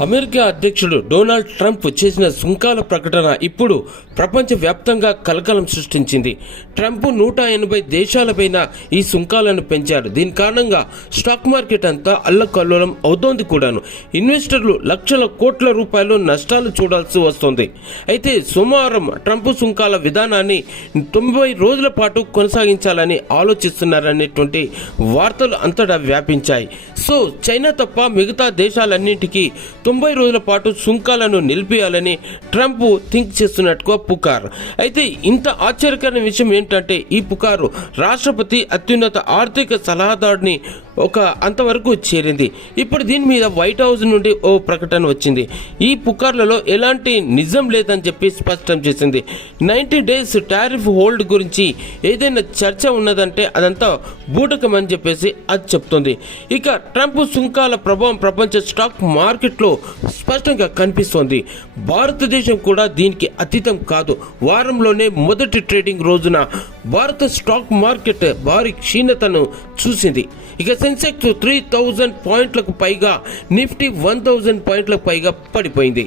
America అధ్యక్షుడు Donald Trump చేసిన సుంకాల ప్రకటన ఇప్పుడు ప్రపంచవ్యాప్తంగా కలకలం సృష్టించింది. ట్రంప్ నూట ఎనభై దేశాలపైన ఈ సుంకాలను పెంచారు. దీని కారణంగా స్టాక్ మార్కెట్ అంతా అల్లకల్లోలం అవుతోంది కూడాను. ఇన్వెస్టర్లు లక్షల కోట్ల రూపాయలు నష్టాలు చూడాల్సి వస్తుంది. అయితే సోమవారం ట్రంప్ సుంకాల విధానాన్ని తొంభై రోజుల పాటు కొనసాగించాలని ఆలోచిస్తున్నారనేటువంటి వార్తలు అంతటా వ్యాపించాయి. సో చైనా తప్ప మిగతా దేశాలన్నింటికీ తొంభై రోజుల పాటు సుంకాలను నిలిపేయాలని ట్రంప్ థింక్ చేస్తున్నట్టుగా పుకారు. అయితే ఇంత ఆశ్చర్యకరమైన విషయం ఏంటంటే ఈ పుకారు రాష్ట్రపతి అత్యున్నత ఆర్థిక సలహాదారుని ఒక అంతవరకు చేరింది. ఇప్పుడు దీని మీద వైట్ హౌస్ నుండి ఓ ప్రకటన వచ్చింది. ఈ పుకార్లలో ఎలాంటి నిజం లేదని చెప్పి స్పష్టం చేసింది. నైంటీ డేస్ టారిఫ్ హోల్డ్ గురించి ఏదైనా చర్చ ఉన్నదంటే అదంతా బూటకమని చెప్పేసి అది చెప్తుంది. ఇక ట్రంప్ సుంకాల ప్రభావం ప్రపంచ స్టాక్ మార్కెట్లో స్పష్టంగా కనిపిస్తోంది. భారతదేశం కూడా దీనికి అతీతం కాదు. వారంలోనే మొదటి ట్రేడింగ్ రోజున భారత స్టాక్ మార్కెట్ భారీ క్షీణతను చూసింది. ఇక సెన్సెక్స్ త్రీ థౌజండ్ పాయింట్లకు పైగా నిఫ్టీ వన్ థౌజండ్ పాయింట్లకు పైగా పడిపోయింది.